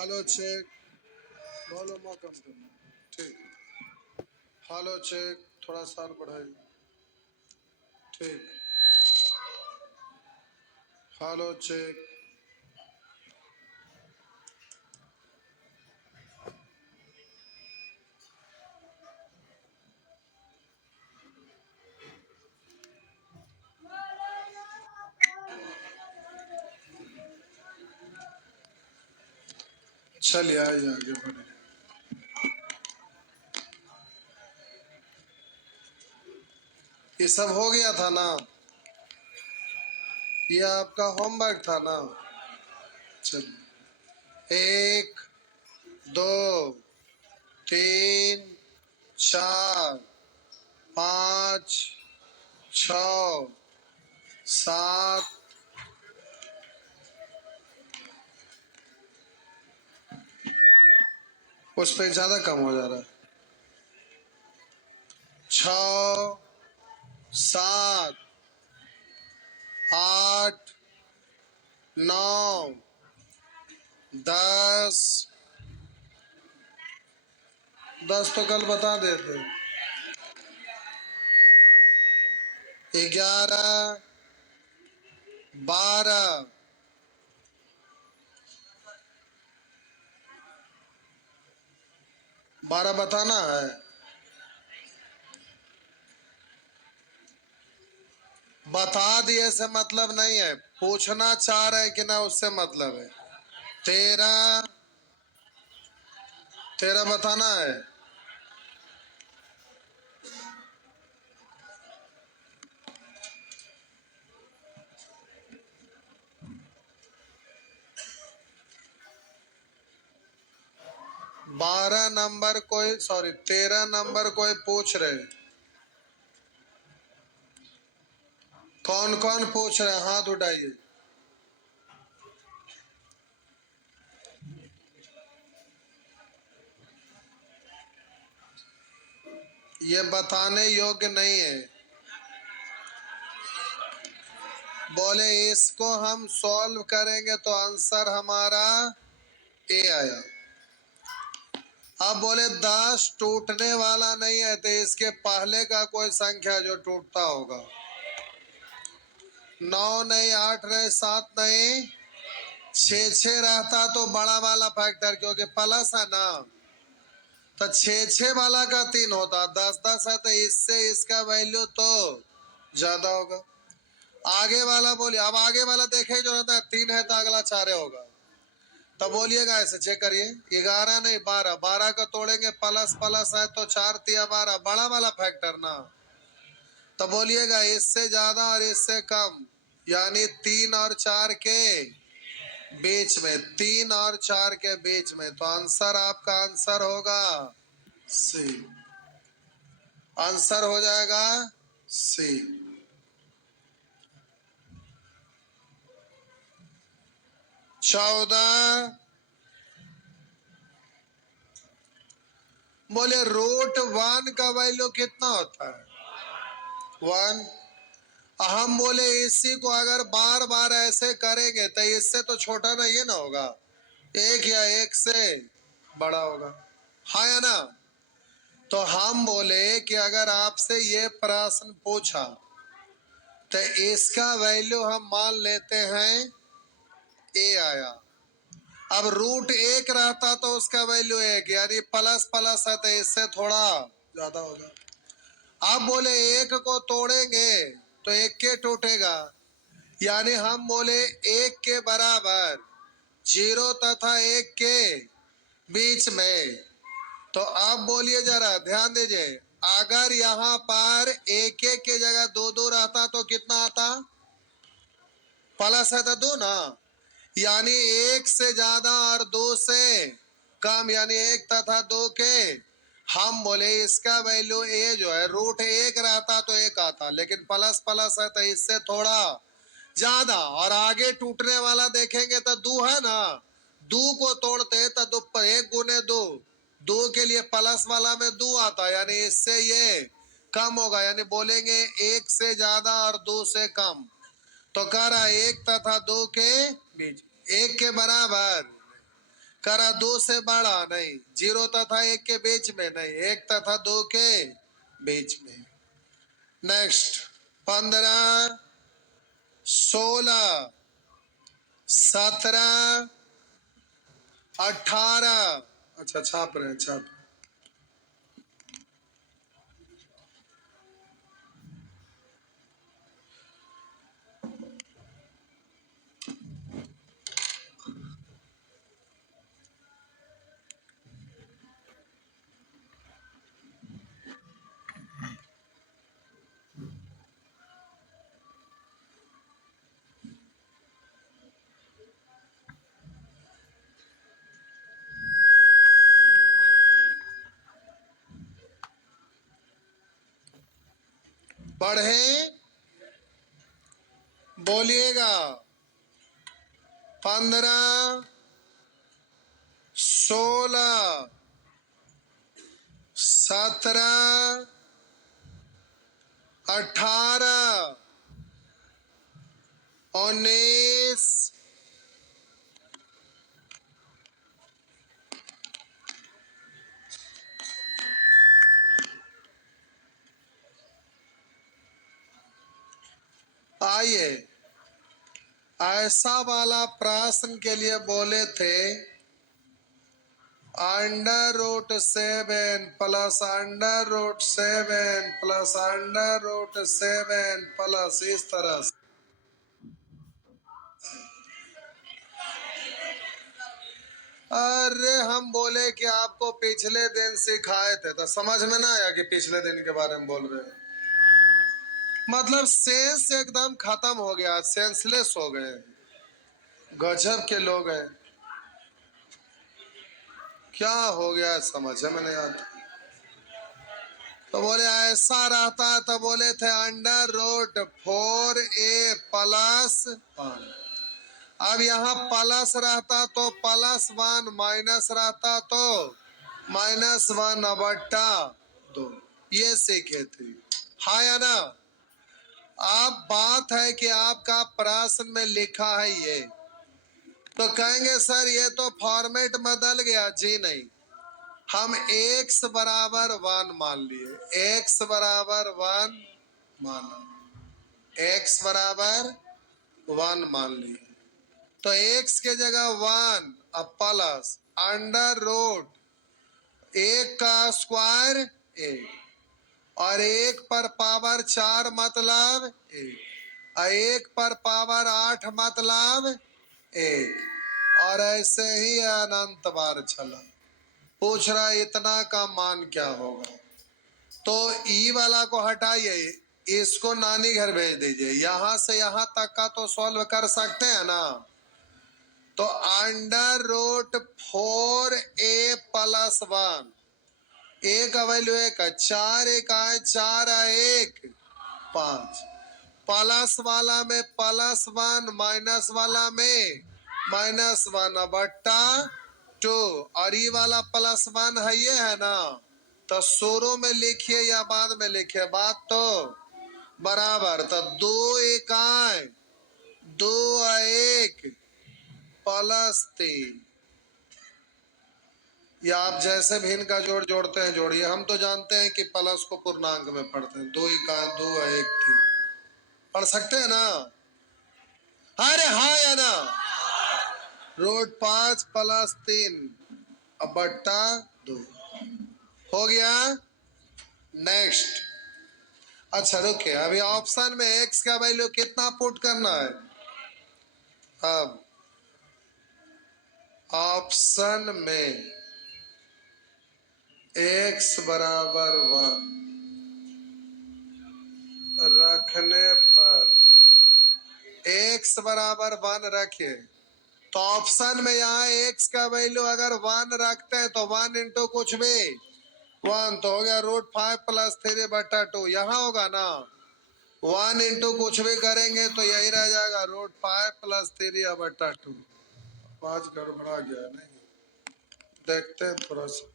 Hello check. Volume कम करना। ठीक। Hello check, थोड़ा सा और बढ़ाइए। ठीक। Hello check. चलिए आइए आगे बढ़े। ये सब हो गया था ना? ये आपका होमवर्क था ना? चलिए, 1 2 3 4 5 6 7। उस पे ज्यादा कम हो जा रहा है। 6 7 8 9 10। 10 तो कल बता देते। 11 12। 12 बताना है। बता दिए से मतलब नहीं है, पूछना चाह रहे कि ना उससे मतलब है। 13 13 बताना है। बारह नंबर कोई, सॉरी 13 नंबर कोई पूछ रहे। कौन कौन पूछ रहे? हाथ उठाइए। ये बताने योग्य नहीं है। बोले इसको हम सॉल्व करेंगे तो आंसर हमारा ए आया। अब बोले 10 टूटने वाला नहीं है तो इसके पहले का कोई संख्या जो टूटता होगा। 9 नहीं, 8 नहीं, 7 नहीं, 6 रहता तो बड़ा वाला फैक्टर, क्योंकि प्लस है ना, तो 6 वाला का 3 होता। 10 है तो इससे इसका वैल्यू तो ज्यादा होगा। आगे वाला बोलिए। अब आगे वाला देखे जो रहता है 3 है तो अगला 4 होगा। तो बोलिएगा, ऐसे चेक करिए। 11 नहीं, 12। 12 का तोड़ेंगे, प्लस प्लस है तो 4 तिया 12, बड़ा वाला फैक्टर ना। तो बोलिएगा इससे ज्यादा और इससे कम, यानी 3 और 4 के बीच में। 3 और 4 के बीच में, तो आंसर आपका आंसर होगा सी। आंसर हो जाएगा सी। 14। बोले √1 का वैल्यू कितना होता है? 1। हम बोले इसी को अगर बार बार ऐसे करेंगे तो इससे तो छोटा ना ये ना होगा, एक या एक से बड़ा होगा, हाँ या ना? तो हम बोले कि अगर आपसे ये प्रश्न पूछा तो इसका वैल्यू हम मान लेते हैं ए आया। अब √1 रहता तो उसका वैल्यू 1, यानी प्लस प्लस है तो इससे थोड़ा ज्यादा होगा। अब बोले एक को तोड़ेंगे तो एक के टूटेगा, यानी हम बोले एक के बराबर 0 तथा 1 के बीच में। तो आप बोलिए, जरा ध्यान दीजिए, अगर यहाँ पर एक एक के जगह 2 2 रहता तो कितना आता? प्लस है तो 2 ना, यानी 1 से ज्यादा और 2 से कम, यानी 1 तथा 2 के। हम बोले इसका वैल्यू ए जो है √1 रहता तो 1 आता, लेकिन प्लस प्लस है तो इससे थोड़ा ज्यादा। और आगे टूटने वाला देखेंगे तो 2 है ना, 2 को तोड़ते तो 2 1 गुने 2, 2 के लिए प्लस वाला में 2 आता, यानी इससे ये कम होगा, यानी बोलेंगे 1 से ज्यादा और 2 से कम। तो कह रहा 1 तथा 2 के बीच, 1 के बराबर करा 2 से बड़ा नहीं, 0 तथा 1 के बीच में नहीं, 1 तथा 2 के बीच में। नेक्स्ट 15, 16, 17, 18। अच्छा छाप रहे हैं, छाप। पढ़े, बोलिएगा। 15, 16, 17, 18, 19। आइए, ऐसा वाला प्रश्न के लिए बोले थे √7 प्लस √7 प्लस √7 प्लस इस तरह से। अरे हम बोले कि आपको पिछले दिन सिखाए थे तो समझ में ना आया कि पिछले दिन के बारे में बोल रहे हैं। मतलब सेंस एकदम खत्म हो गया, सेंसलेस हो गए। गजब के लोग हैं। क्या हो गया समझ में नहीं आता। तो बोले ऐसा रहता तो बोले थे √4a प्लस 1। अब यहाँ प्लस रहता तो +1, माइनस रहता तो -1/2। ये सीखे थे, हाँ या ना। अब बात है कि आपका प्रश्न में लिखा है ये, तो कहेंगे सर ये तो फॉर्मेट बदल गया। जी नहीं, हम x बराबर 1 मान लिए, x बराबर 1 माना, x बराबर 1 मान लिए। तो x के जगह 1, अब प्लस √1 का स्क्वायर 1, और 1 पर पावर 4 मतलब 1, और 1 पर पावर 8 मतलब 1, और ऐसे ही अनंत बार चला। पूछ रहा इतना का मान क्या होगा। तो ई वाला को हटाइए, इसको नानी घर भेज दीजिए। यहां से यहां तक का तो सॉल्व कर सकते हैं ना। तो √4a प्लस 1, ए का वैल्यू 1 है, 4 1 है, 4 1 5। प्लस वाला में +1, माइनस वाला में -1/2, और ये वाला +1 है, ये है ना। तो शुरू में लिखिए या बाद में लिखिए, बात तो बराबर। तो 2 1 आए, 2 1 प्लस 3, या आप जैसे भी इनका जोड़ जोड़ते हैं जोड़िए। हम तो जानते हैं कि प्लस को पूर्णांक में पढ़ते हैं। 2 1 2 1 3 पढ़ सकते हैं ना। अरे हाँ या ना। √5 प्लस 3 अब बट्टा 2 हो गया। नेक्स्ट। अच्छा रुकिए, अभी ऑप्शन में x का वैल्यू कितना पुट करना है। अब ऑप्शन में x बराबर 1 रखने पर, x बराबर 1 रखिए, तो ऑप्शन में यहाँ x का वैल्यू अगर 1 रखते हैं तो 1 इंटू कुछ भी 1, तो हो गया √5 प्लस 3/2। यहाँ होगा ना, 1 इंटू कुछ भी करेंगे तो यही रह जाएगा √5 प्लस 3/2। 5 गड़बड़ा गया नहीं, देखते हैं थोड़ा सा।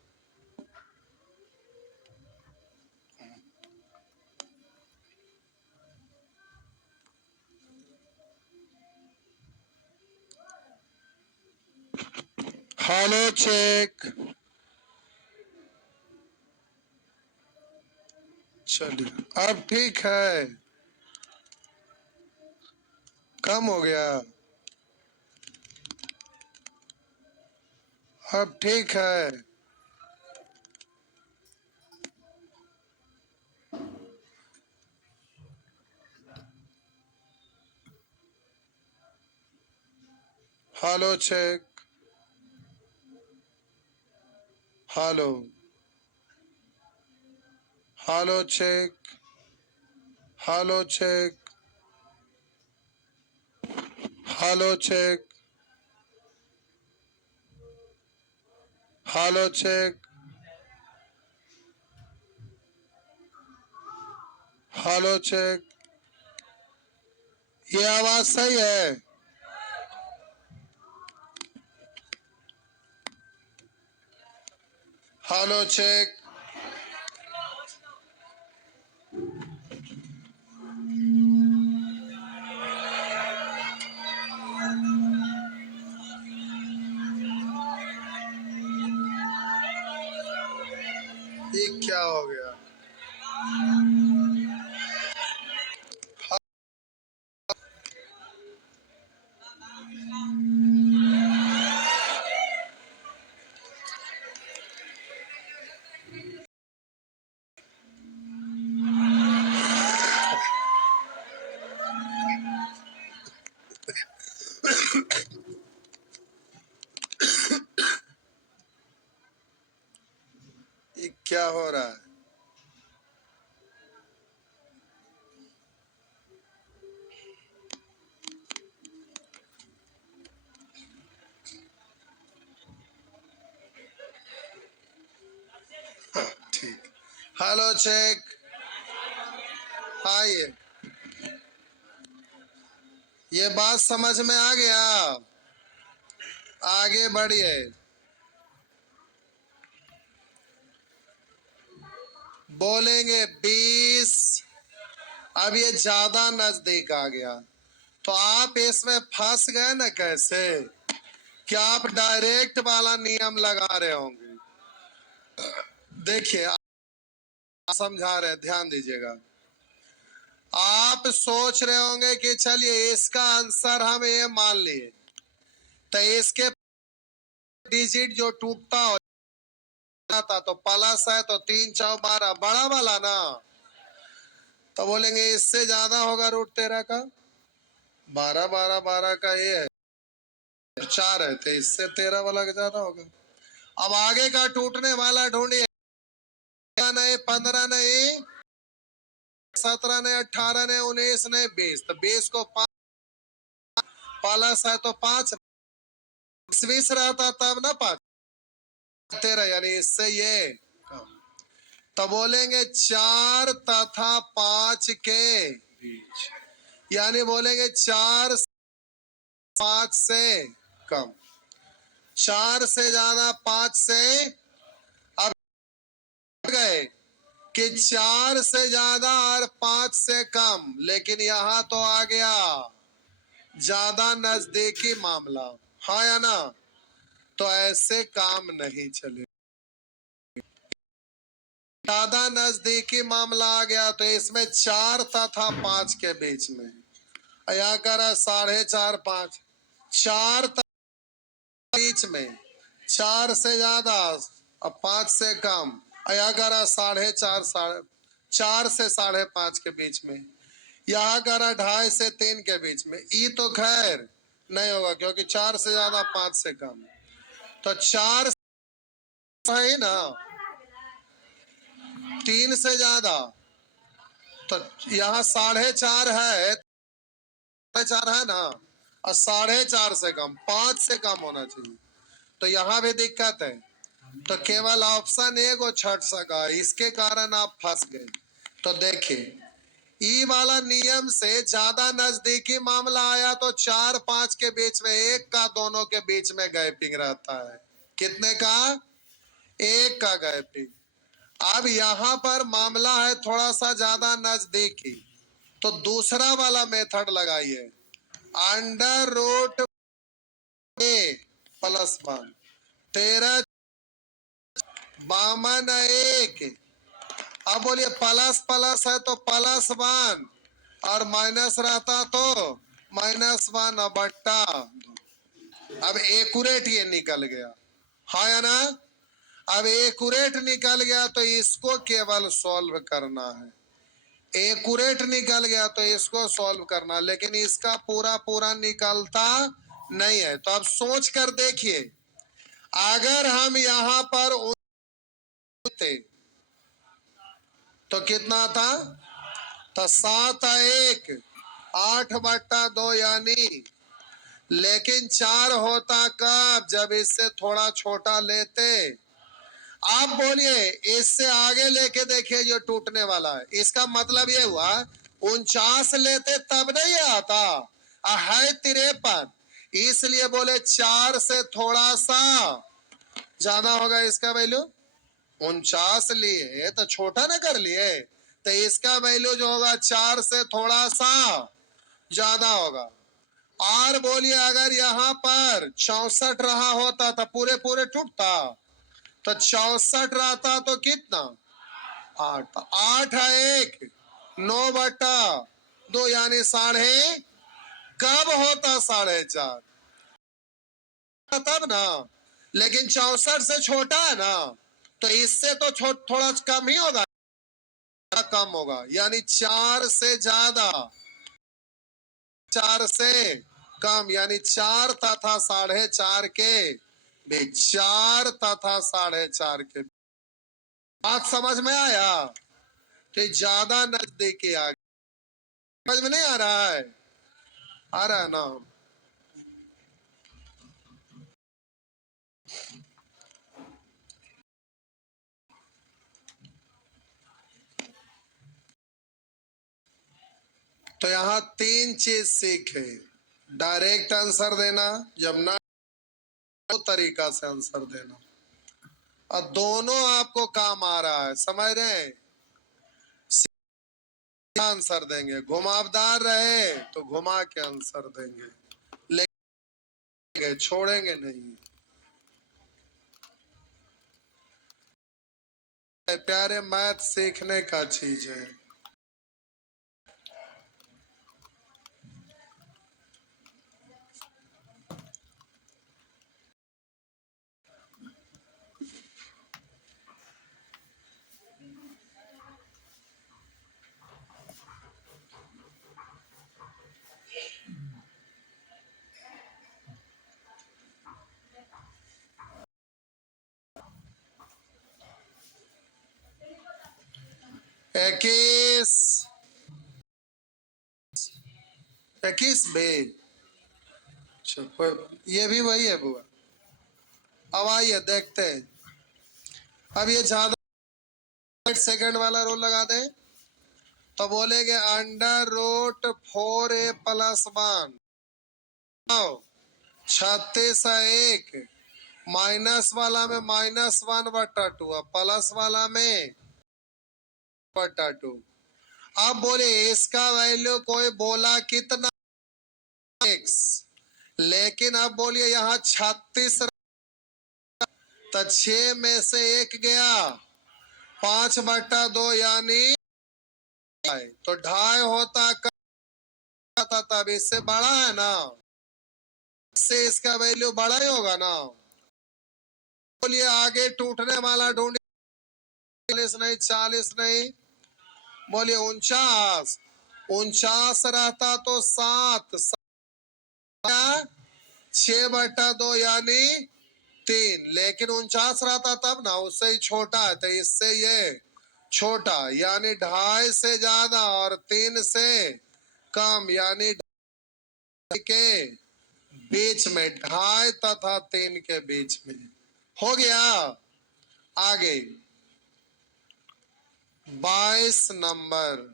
Hello check. चलिए अब ठीक है, कम हो गया, अब ठीक है। Hello check. Hello. Hello check. Hello check. Hello check. Hello check. Hello check. ये आवाज सही है? Hello check. ये क्या हो गया? ये क्या हो रहा है? ठीक। Hello check. हाँ, ये बात समझ में आ गया। आगे बढ़िए। बोलेंगे 20। अब ये ज्यादा नजदीक आ गया, तो आप इसमें फंस गए ना। कैसे? क्या आप डायरेक्ट वाला नियम लगा रहे होंगे? देखिए, आप समझा रहे, ध्यान दीजिएगा। आप सोच रहे होंगे कि चलिए इसका आंसर हम ये मान लिए, तो इसके डिजिट जो टूटता हो जाता तो प्लस है, तो 3 4 12 बड़ा वाला ना। तो बोलेंगे इससे ज्यादा होगा √13 का। 12 12 12 का ये है, 4 है, तो इससे 13 वाला का ज्यादा होगा। अब आगे का टूटने वाला ढूंढिए। नहीं 15 नहीं 17 नहीं 18 नहीं 19 नहीं 20, तो 20 को 5 प्लस है तो 5 20 रहता तब ना 5 13, यानी इससे ये कम। तो बोलेंगे 4 तथा 5 के बीच, यानी बोलेंगे 4 5 से कम। 4 से ज्यादा 5 से। अब गए कि 4 से ज्यादा और 5 से कम, लेकिन यहां तो आ गया ज्यादा नजदीकी मामला। हाँ या ना? तो ऐसे काम नहीं चले। ज्यादा नजदीकी मामला आ गया, तो इसमें 4 तथा 5 के बीच में यहाँ करा 4.5 5। 4 बीच में, 4 से ज्यादा और 5 से कम। यहाँ करा 4.5 4 से 5.5 के बीच में। यहाँ करा 2.5 से 3 के बीच में। ई तो खैर नहीं होगा, क्योंकि 4 से ज्यादा 5 से कम। तो 4 है ना, 3 से ज्यादा, तो यहाँ 4.5 है, 4 है ना, और 4.5 से कम, 5 से कम होना चाहिए। तो यहाँ भी दिक्कत है, तो केवल ऑप्शन ए को छट सका, इसके कारण आप फंस गए। तो देखिए, ई वाला नियम से ज्यादा नजदीकी मामला आया तो 4 5 के बीच में, एक का दोनों के बीच में गैपिंग रहता है। कितने का? एक का गैपिंग। अब यहां पर मामला है थोड़ा सा ज्यादा नजदीकी, तो दूसरा वाला मेथड लगाइए। अंडर रूट ए +1 13 52 1। अब बोलिए प्लस प्लस है तो प्लस 1 और माइनस रहता तो -1 और बट्टा। अब एक्यूरेट ये निकल गया, हाँ या ना। अब एक्यूरेट निकल गया तो इसको केवल सॉल्व करना है। एक्यूरेट निकल गया तो इसको सॉल्व करना, लेकिन इसका पूरा पूरा निकलता नहीं है। तो अब सोच कर देखिए, अगर हम यहां पर थे तो कितना था? तो 7 1 8/2 यानी, लेकिन 4 होता कब? जब इससे थोड़ा छोटा लेते। आप बोलिए इससे आगे लेके देखिए जो टूटने वाला है, इसका मतलब ये हुआ 49 लेते तब नहीं आता, है 53, इसलिए बोले 4 से थोड़ा सा ज्यादा होगा इसका वैल्यू। 49 लिए तो छोटा ना कर लिए, तो इसका वैल्यू जो होगा 4 से थोड़ा सा ज्यादा होगा। और बोलिए अगर यहाँ पर 64 रहा होता तो पूरे पूरे टूटता, तो 64 रहता तो कितना? 8। 8 है 1 9/2 यानी साढ़े, कब होता 4.5? तब ना, लेकिन 64 से छोटा है ना, तो इससे तो थोड़ा कम ही होगा, कम होगा, यानी 4 से ज्यादा, 4 से कम, यानी 4 तथा 4.5 के बीच, 4 तथा 4.5 के। बात समझ में आया? कि ज्यादा नजदीकी आ गया, समझ में नहीं आ रहा है? आ रहा है ना? तो यहां 3 चीज सीखे। डायरेक्ट आंसर देना, जब ना तो तरीका से आंसर देना, और दोनों आपको काम आ रहा है, समझ रहे हैं? आंसर देंगे, घुमावदार रहे तो घुमा के आंसर देंगे, लेकिन छोड़ेंगे नहीं। प्यारे, मैथ सीखने का चीज है। इक्कीस 21 बे, ये भी वही है बुआ। अब आइए देखते हैं। अब ये ज्यादा सेकंड वाला रोल लगा दे, तो बोलेंगे √4a+1 36 1, माइनस वाला में -1/2 और प्लस वाला में /2। अब बोले इसका वैल्यू कोई बोला कितना? x, लेकिन अब बोलिए यहाँ 36, तो 6 में से 1 गया, 5/2 यानी, तो 2.5 होता था, तब इससे बड़ा है ना, इससे इसका वैल्यू बड़ा ही होगा ना। बोलिए आगे टूटने वाला ढूंढिए, 40 नहीं 40 नहीं, बोलिए 49। 49 रहता तो 7, 6/2 यानी 3, लेकिन 49 रहता तब ना, उससे ही छोटा है, तो इससे ये छोटा, यानी 2.5 से ज्यादा और 3 से कम, यानी के बीच में, 2.5 तथा 3 के बीच में। हो गया। आगे 22 नंबर,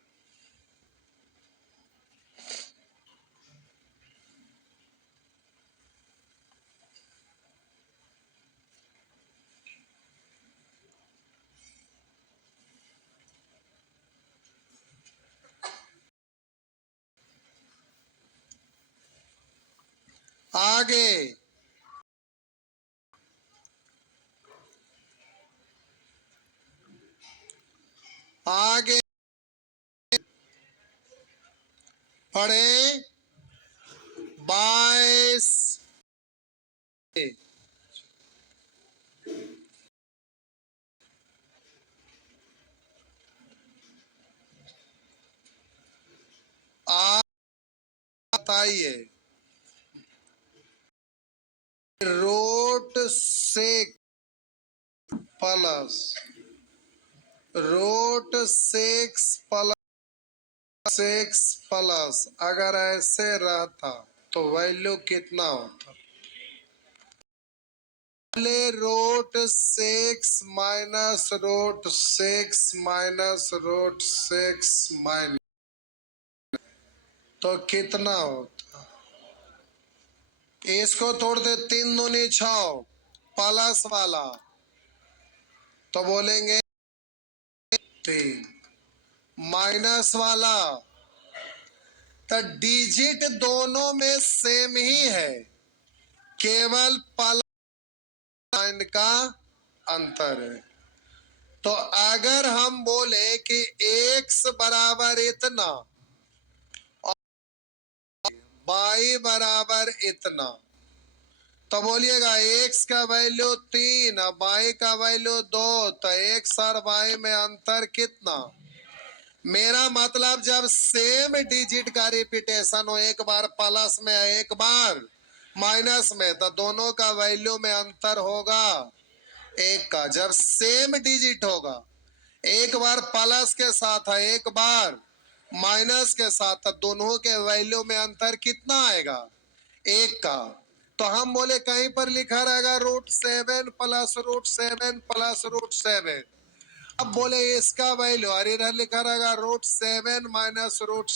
आगे पढ़े 22 आप बताइए रूट 6 प्लस रूट 6 प्लस अगर ऐसे रहता तो वैल्यू कितना होता? पहले रूट 6 तो कितना होता? इसको तोड़ दे, 3 दूनी 6 प्लस वाला तो बोलेंगे 3, माइनस वाला तो डिजिट दोनों में सेम ही है, केवल प्लस साइन का अंतर है। तो अगर हम बोले कि x बराबर इतना और y बराबर इतना तो बोलिएगा x का वैल्यू 3 और y का वैल्यू 2 तो x और y में अंतर कितना? मेरा मतलब जब सेम डिजिट का रिपीटेशन हो, एक बार प्लस में एक बार माइनस में, तो दोनों का वैल्यू में अंतर होगा एक का। जब सेम डिजिट होगा, एक बार प्लस के साथ है एक बार माइनस के साथ, तो दोनों के वैल्यू में अंतर कितना आएगा? एक का। तो हम बोले कहीं पर लिखा रहेगा रूट 7 प्लस रूट 7 अब बोले इसका वैल्यू, और इधर लिखा रहेगा रूट 7 माइनस रूट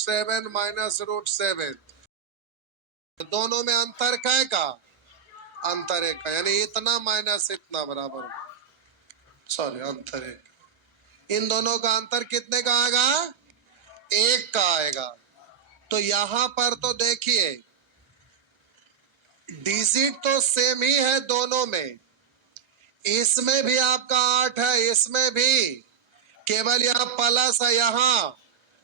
7 दोनों में अंतर क्या का? अंतर एक का, यानी इतना माइनस इतना बराबर, सॉरी अंतर एक। इन दोनों का अंतर कितने का आएगा? एक का आएगा। तो यहां पर तो देखिए डिजिट तो सेम ही है दोनों में, इसमें भी आपका 8 है, इसमें भी, केवल यहाँ प्लस है यहाँ।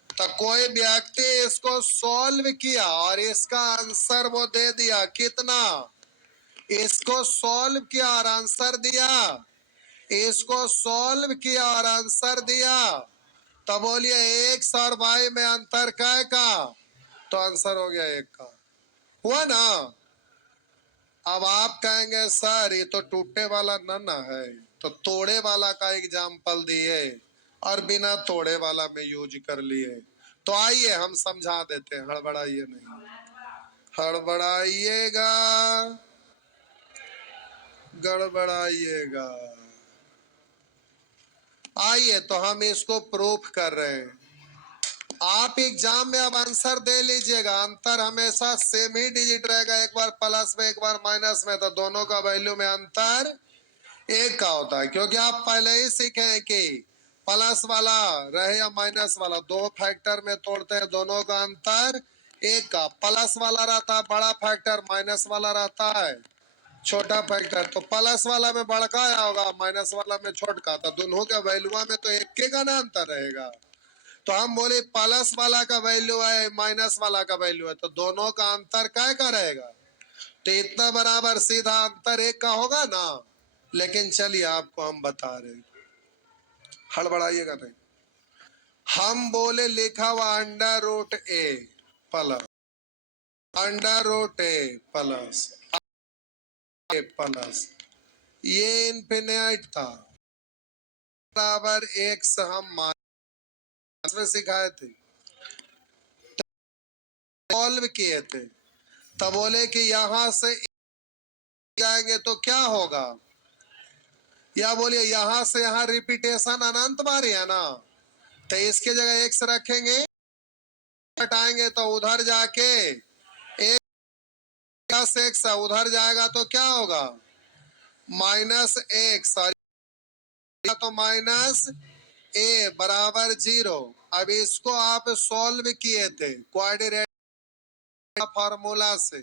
तो कोई व्यक्ति इसको सॉल्व किया और इसका आंसर वो दे दिया कितना? इसको सॉल्व किया और आंसर दिया, इसको सॉल्व किया और आंसर दिया, तो बोलिए एक्स और वाई में अंतर क्या का? तो आंसर हो गया एक का, हुआ ना? अब आप कहेंगे सर ये तो टूटने वाला ना है, तो तोड़े वाला का एग्जाम्पल दिए और बिना तोड़े वाला में यूज कर लिए। तो आइए हम समझा देते हैं, हड़बड़ाइए नहीं, हड़बड़ाइएगा गड़बड़ाइएगा। आइए तो हम इसको प्रूफ कर रहे हैं। आप एग्जाम में अब आंसर दे लीजिएगा, अंतर हमेशा सेम ही डिजिट रहेगा, एक बार प्लस में एक बार माइनस में, तो दोनों का वैल्यू में अंतर एक का होता है। क्योंकि आप पहले ही सीखे हैं कि प्लस वाला रहे या माइनस वाला, दो फैक्टर में तोड़ते हैं, दोनों का अंतर एक का। प्लस वाला रहता है बड़ा फैक्टर, माइनस वाला रहता है छोटा फैक्टर। तो प्लस वाला में बड़का आया होगा, माइनस वाला में छोटका, तो दोनों के वैल्यू में तो एक के का ना अंतर रहेगा। तो हम बोले प्लस वाला का वैल्यू है, माइनस वाला का वैल्यू है, तो दोनों का अंतर क्या का रहेगा? तो इतना बराबर सीधा अंतर एक का होगा ना। लेकिन चलिए आपको हम बता रहे, हड़बड़ाइएगा नहीं। हम बोले लिखा हुआ अंडर रूट ए प्लस ये इनफिनिट था बराबर एक्स, हम माइनस में सिखाए थे, सॉल्व किए थे, तब बोले कि यहां से जाएंगे तो क्या होगा? या बोलिए यहां से यहां रिपीटेशन अनंत बार है ना, तो इसके जगह एक्स रखेंगे, हटाएंगे तो उधर जाके एक प्लस एक्स उधर जाएगा तो क्या होगा? माइनस एक्स, तो माइनस ए बराबर 0। अब इसको आप सॉल्व किए थे क्वाड्रेटिक फार्मूला से,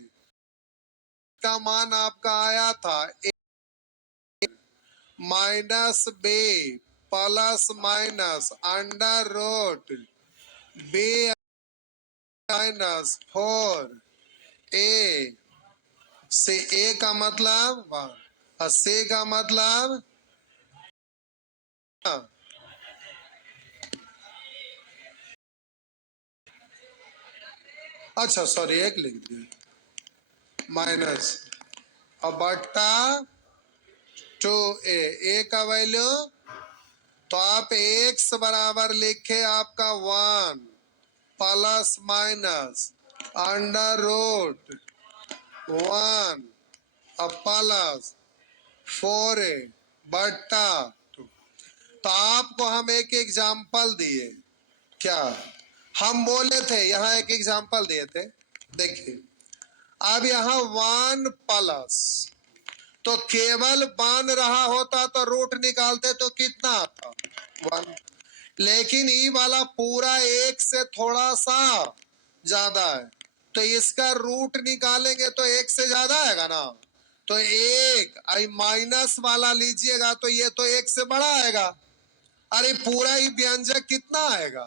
का मान आपका आया था minus b plus minus under root b -4a से a का मतलब 1 और c का मतलब अच्छा सॉरी एक लिख दिया माइनस और बट्टा 2a का वैल्यू तो आप x बराबर लिखे आपका 1 प्लस माइनस अंडर रूट 1 और प्लस 4a बट्टा 2। तो आपको हम एक एग्जाम्पल दिए क्या हम बोले थे यहाँ एक एग्जाम्पल दिए थे देखिए अब यहाँ 1 प्लस तो केवल बन रहा होता तो रूट निकालते तो कितना आता 1 लेकिन ई वाला पूरा एक से थोड़ा सा ज्यादा है तो इसका रूट निकालेंगे तो एक से ज्यादा आएगा ना तो एक आई माइनस वाला लीजिएगा तो ये तो एक से बड़ा आएगा अरे पूरा ही व्यंजक कितना आएगा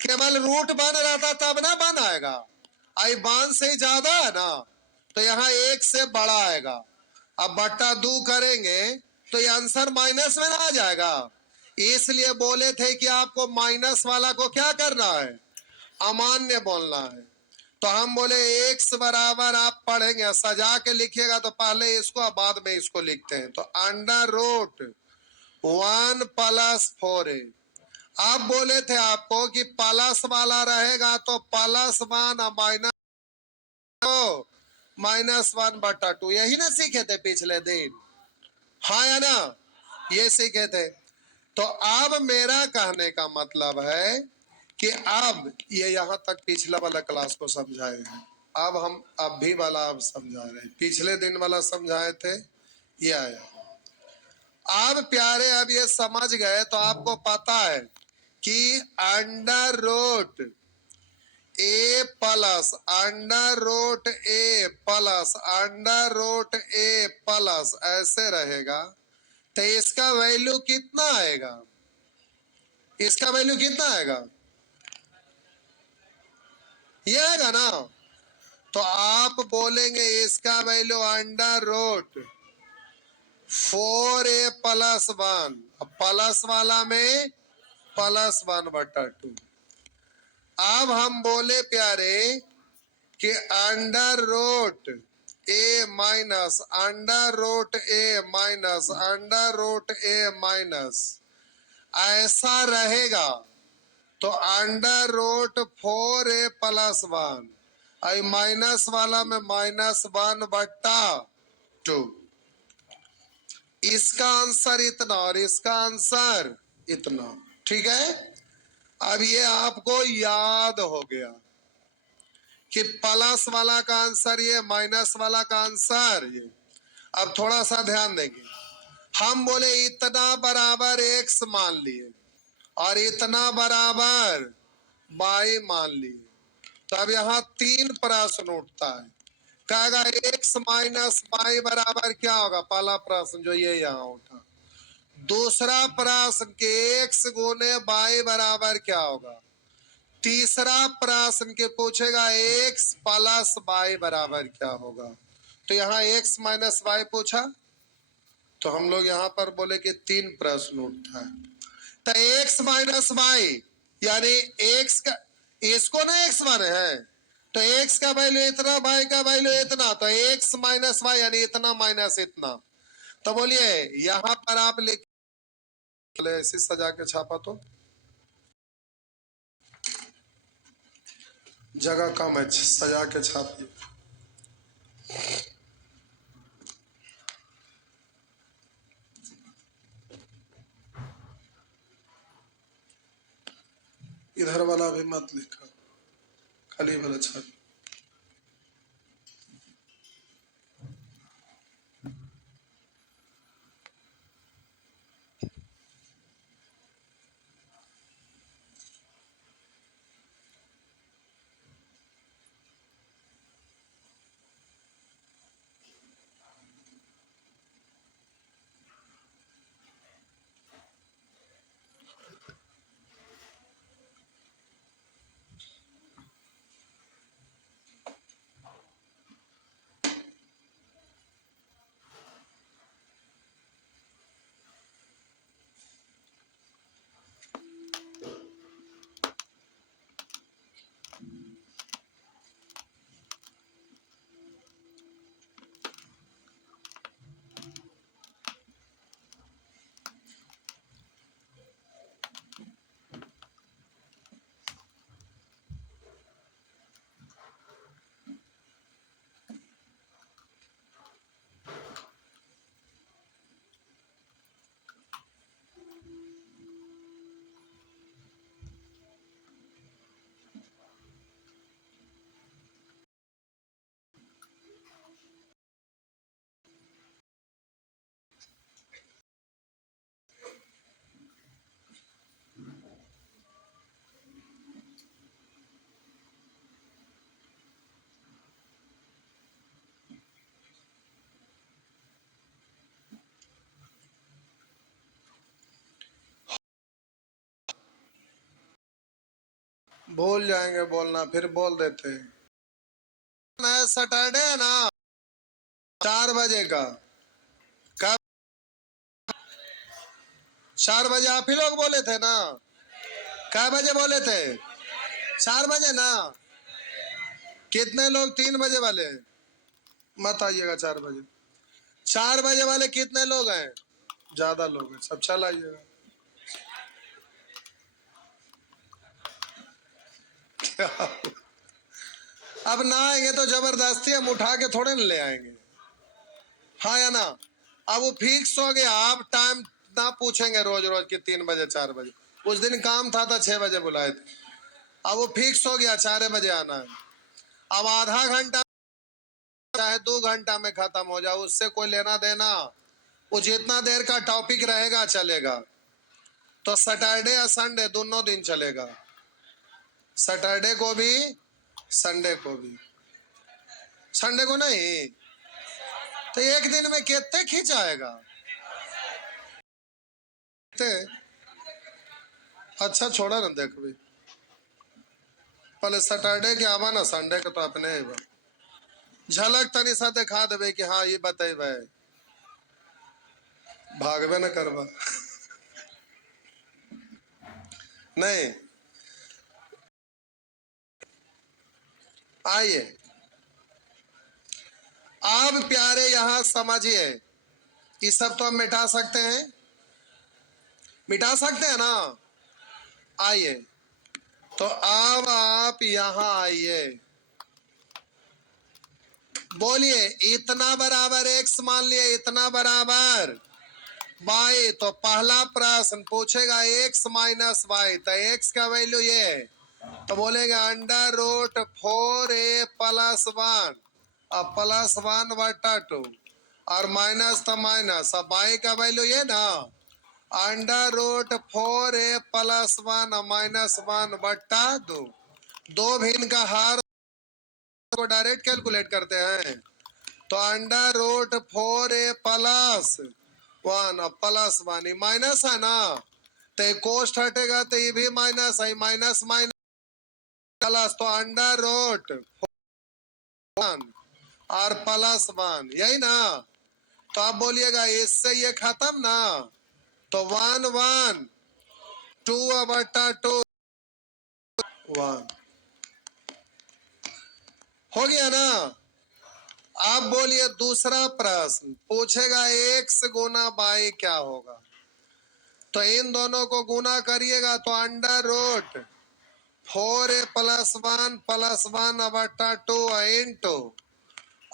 केवल रूट बन रहा था तब ना बन आएगा आई वन से ज्यादा है ना तो यहाँ एक से बड़ा आएगा अब बट्टा 2 करेंगे तो ये आंसर माइनस में ना आ जाएगा इसलिए बोले थे कि आपको माइनस वाला को क्या करना है अमान्य बोलना है तो हम बोले x बराबर आप पढ़ेंगे सजा के लिखिएगा तो पहले इसको बाद में इसको लिखते हैं तो अंडर रूट 1 प्लस 4a आप बोले थे आपको कि प्लस वाला रहेगा तो प्लस 1 माइनस 1 बटा 2 यही ना सीखे थे पिछले दिन हाँ या ना ये सीखे थे तो अब मेरा कहने का मतलब है कि अब ये यहां तक पिछला वाला क्लास को समझाए हैं अब हम अभी वाला अब समझा रहे हैं पिछले दिन वाला समझाए थे ये आया अब प्यारे अब ये समझ गए तो आपको पता है कि अंडर रूट ए प्लस अंडर रूट ए प्लस अंडर रूट ए प्लस ऐसे रहेगा तो इसका वैल्यू कितना आएगा इसका वैल्यू कितना आएगा ये आएगा ना तो आप बोलेंगे इसका value under root 4a plus 1 plus वाला में प्लस 1 बटा 2 अब हम बोले प्यारे कि अंडर रूट ए माइनस अंडर रूट ए माइनस अंडर रूट ए माइनस ऐसा रहेगा तो अंडर रूट 4a प्लस 1 आई माइनस वाला में माइनस 1 बट्टा 2 इसका आंसर इतना और इसका आंसर इतना ठीक है अब ये आपको याद हो गया कि प्लस वाला का आंसर ये माइनस वाला का आंसर ये अब थोड़ा सा ध्यान देंगे हम बोले इतना बराबर x मान लिए और इतना बराबर y मान लिए तो अब यहाँ 3 प्रश्न उठता है कहेगा x माइनस y बराबर क्या होगा पहला प्रश्न जो ये यहाँ उठा दूसरा प्रश्न के x गुने y बराबर क्या होगा तीसरा प्रश्न के पूछेगा x प्लस y बराबर क्या होगा तो यहाँ x माइनस y पूछा तो हम लोग यहाँ पर बोले कि 3 प्रश्न उठता है तो x माइनस y यानी x का इसको ना x माने हैं तो x का वैल्यू इतना y का वैल्यू इतना तो x माइनस y यानी इतना माइनस इतना तो बोलिए यहाँ पर आप लिख ऐसे सजा के छापा तो जगह कम है सजा के छापिए इधर वाला भी मत लिखा खाली वाला छाप भूल जाएंगे बोलना, फिर बोल देते हैं। सैटरडे है ना, 4 बजे का। कब? 4 बजे आप ही लोग बोले थे ना? कै बजे बोले थे? 4 बजे ना? कितने लोग 3 बजे वाले? मत आइएगा 4 बजे। 4 बजे वाले कितने लोग हैं? ज्यादा लोग हैं, सब चल आइएगा। अब ना आएंगे तो जबरदस्ती हम उठा के थोड़े न ले आएंगे, हाँ या ना? अब वो फिक्स हो गया, आप टाइम ना पूछेंगे रोज रोज कि 3 बजे 4 बजे। उस दिन काम था तो 6 बजे बुलाए थे। अब वो फिक्स हो गया 4 बजे आना है। अब आधा घंटा चाहे 2 घंटा में खत्म हो जाए, उससे कोई लेना देना। वो जितना देर का टॉपिक रहेगा चलेगा। तो सैटरडे या संडे दोनों दिन चलेगा, सैटरडे को भी संडे को भी। संडे को नहीं तो एक दिन में कितने खींचाएगा? अच्छा छोड़ा ना, देख भी पहले सैटरडे के आवा ना, संडे के तो अपने ही झलक तनी सा दिखा देवे कि हाँ ये बतेबे, भागबे न करबा। नहीं, आइए आप प्यारे यहाँ समझिए, ये सब तो हम मिटा सकते हैं, मिटा सकते हैं ना? आइए, तो अब आप यहाँ आइए, बोलिए इतना बराबर एक्स मान लिए, इतना बराबर वाई। तो पहला प्रश्न पूछेगा एक्स माइनस वाई, तो एक्स का वैल्यू ये, तो बोलेगा अंडर रूट 4a+1 अब +1/2 और माइनस तो माइनस, अब वाई का वैल्यू ये ना, अंडर रूट 4a+1 -1/2। दो भिन्न का हार को डायरेक्ट कैलकुलेट करते हैं, तो अंडर रूट 4a+1 +1 माइनस है ना, तो कोष्ट हटेगा तो ये भी माइनस है, माइनस माइनस प्लस, तो अंडर रूट 1 और +1, यही ना? तो आप बोलिएगा इससे ये खत्म ना, तो 1 1 2/2 1 हो गया ना? आप बोलिए दूसरा प्रश्न पूछेगा एक्स गुना बाई क्या होगा, तो इन दोनों को गुना करिएगा तो under root 4a+1 into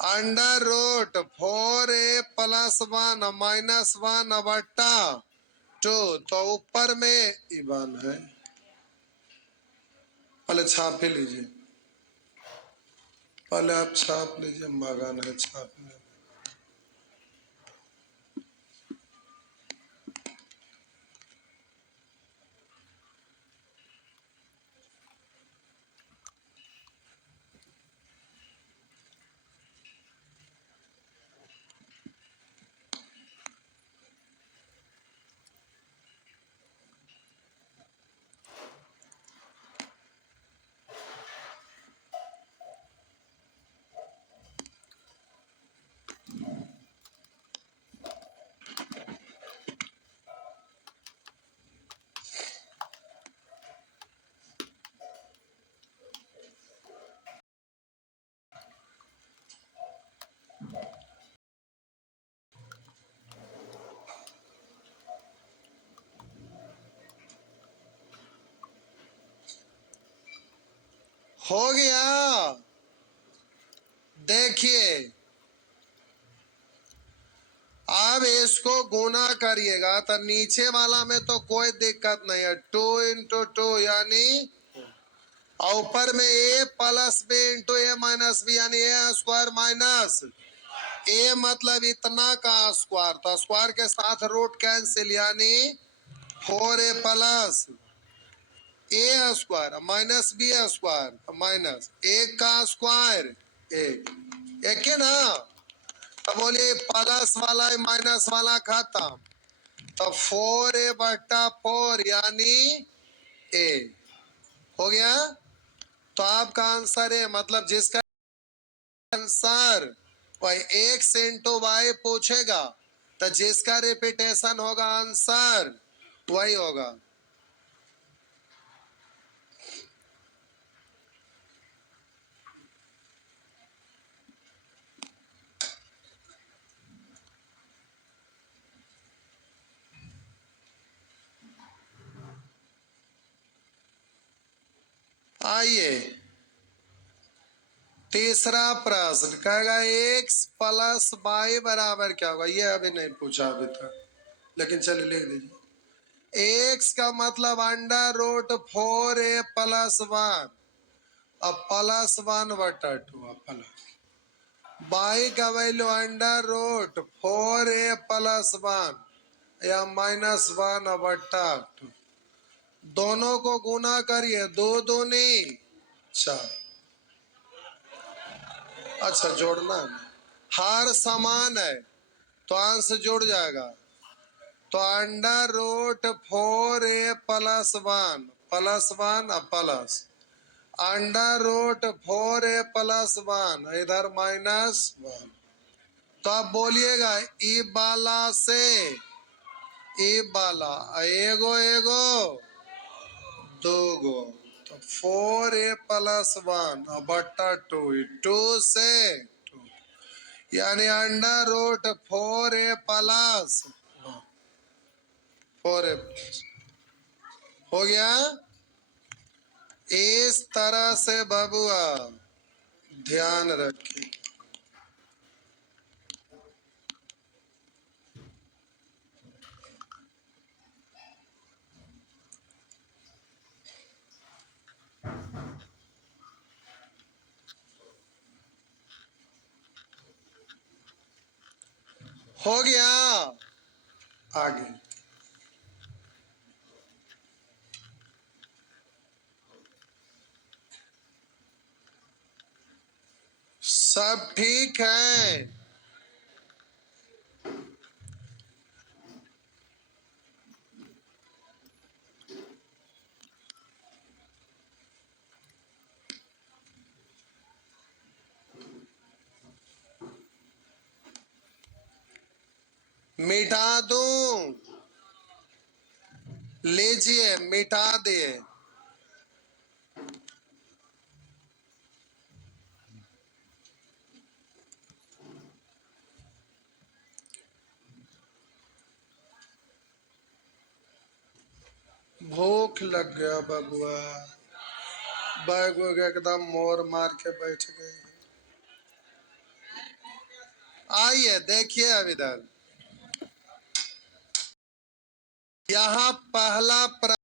under root 4a+1 -1/2। तो ऊपर में इवन है, पहले छाप ही लीजिए, पहले आप छाप लीजिए, मगन है छापने। हो गया, देखिए अब इसको गुना करिएगा तो नीचे वाला में तो कोई दिक्कत नहीं है, 2 × 2 यानी, और ऊपर में a+b इंटू a-b यानी a² माइनस ए, मतलब इतना का स्क्वायर, तो स्क्वायर के साथ रूट कैंसिल, यानी 4a+ a² minus b² minus 1 का स्क्वायर 1, एक के ना? तो बोलिए प्लस वाला माइनस वाला खत्म, तो 4a/4 यानी a हो गया। तो आपका आंसर है, मतलब जिसका आंसर वही एक्स इंटू वाई पूछेगा तो जिसका रिपीटेशन होगा आंसर वही होगा। आइए तीसरा प्रश्न कहेगा एक्स प्लस वाई बराबर क्या होगा। ये अभी नहीं पूछा अभी तक, लेकिन चलिए लिख दीजिए। एक्स का मतलब अंडर रूट 4a प्लस 1 अब प्लस 1/2 प्लस वाई का value under root 4a plus 1 या -1/2। दोनों को गुना करिए, 2 दूनी 4। अच्छा जोड़ना है, हार समान है तो अंश जुड़ जाएगा। तो under root 4a plus 1 plus 1 plus under root 4a plus 1 इधर -1। तो आप बोलिएगा ई बाला से ई बाला एगो एगो दोगो, तो 4a प्लस 1/2 2 से 2 यानी under root 4a plus 4a हो गया। इस तरह से बबुआ ध्यान रखें। हो गया। आगे सब ठीक है। मिटा दूं, लीजिए मिटा दिए। भूख लग गया बबुआ, बैग एकदम मोर मार के बैठ गए। आइए देखिए अब इधर, यहाँ पहला प्रश्न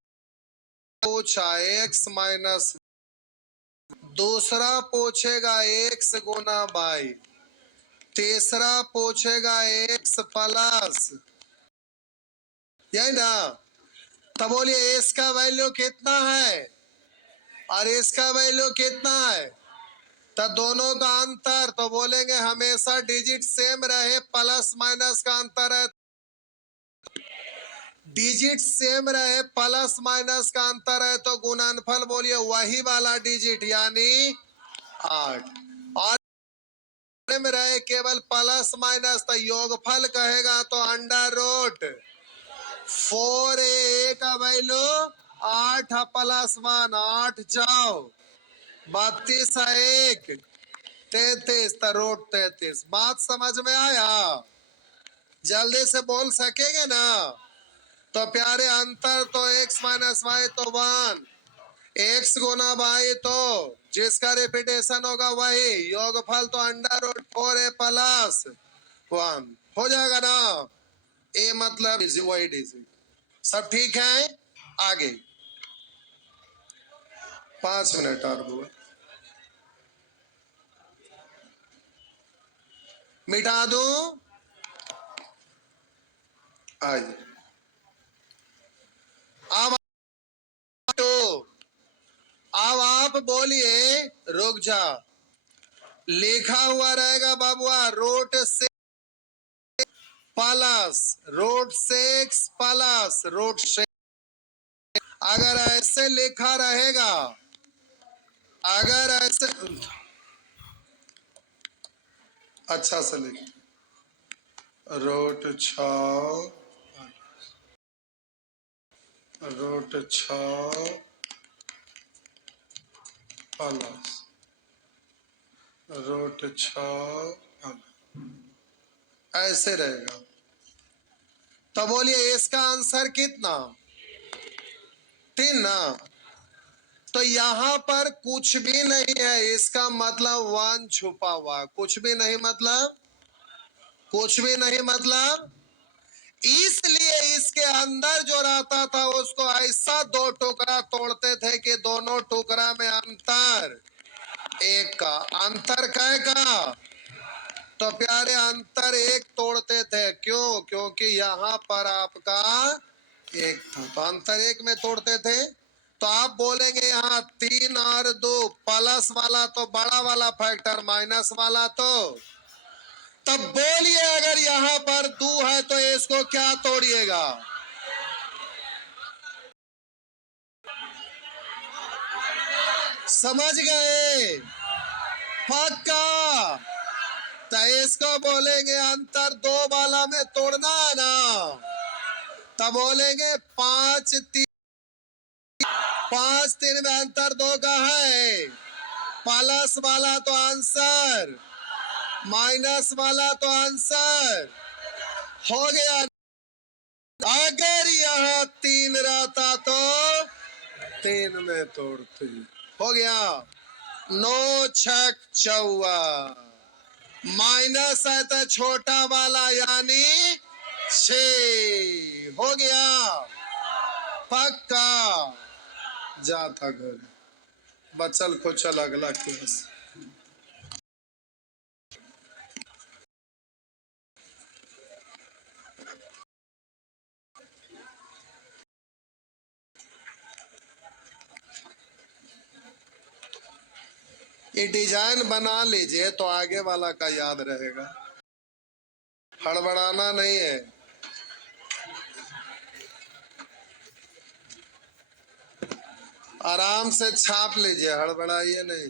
पूछा एक्स माइनस, दूसरा पूछेगा एक्स गुना वाई, तीसरा पूछेगा एक्स प्लस, यही ना। तो बोलिए इसका वैल्यू कितना है और इसका वैल्यू कितना है, तो दोनों का अंतर, तो बोलेंगे हमेशा डिजिट सेम रहे, प्लस माइनस का अंतर है, डिजिट सेम रहे प्लस माइनस का अंतर है तो गुणनफल बोलिए वही वाला डिजिट यानी 8, और में रहे केवल प्लस माइनस तो योगफल कहेगा तो अंडर रूट 4a का वैल्यू 8 प्लस 1 8 जाओ 32 1 33 तो रूट 33। बात समझ में आया, जल्दी से बोल सकेंगे ना। तो प्यारे अंतर तो x माइनस वाई तो 1, x गुना वाई तो जिसका रिपीटेशन होगा वही, योगफल तो अंडर रूट 4a प्लस 1 हो जाएगा ना। ए मतलब वही डिजिट। सब ठीक है। आगे 5 मिनट और बुआ, मिटा दूं। आइए अब तो अब आप बोलिए, रुक जा, लिखा हुआ रहेगा बाबुआ रूट से प्लस रूट 6 प्लस रूट 6। अगर ऐसे लिखा रहेगा, अगर ऐसे अच्छा से लिख, √6 √6 प्लस √6 ऐसे रहेगा। तो बोलिए इसका आंसर कितना? 3 ना। तो यहां पर कुछ भी नहीं है, इसका मतलब 1 छुपा हुआ। कुछ भी नहीं मतलब, कुछ भी नहीं मतलब, इसलिए इसके अंदर जो रहता था उसको ऐसा 2 टुकड़ा तोड़ते थे कि दोनों टुकड़ा में अंतर 1 का। अंतर कै का? तो प्यारे अंतर 1 तोड़ते थे। क्यों? क्योंकि यहां पर आपका 1 था, तो अंतर 1 में तोड़ते थे। तो आप बोलेंगे यहाँ 3 और 2, प्लस वाला तो बड़ा वाला फैक्टर, माइनस वाला तो। तब बोलिए अगर यहाँ पर 2 है तो इसको क्या तोड़िएगा? समझ गए? पक्का? तो इसको बोलेंगे अंतर 2 वाला में तोड़ना है ना, तब बोलेंगे 5 3 में अंतर 2 का है। प्लस वाला तो आंसर, माइनस वाला तो आंसर हो गया। अगर यहाँ 3 रहता तो 3 में तोड़ते। हो गया। 9 छक 14, माइनस है तो छोटा वाला यानी 6 हो गया। पक्का? जाता घर बचल खुचल अगला क्लास। ये डिजाइन बना लीजिए तो आगे वाला का याद रहेगा, हड़बड़ाना नहीं है। आराम से छाप लीजिए, हड़बड़ाइए नहीं।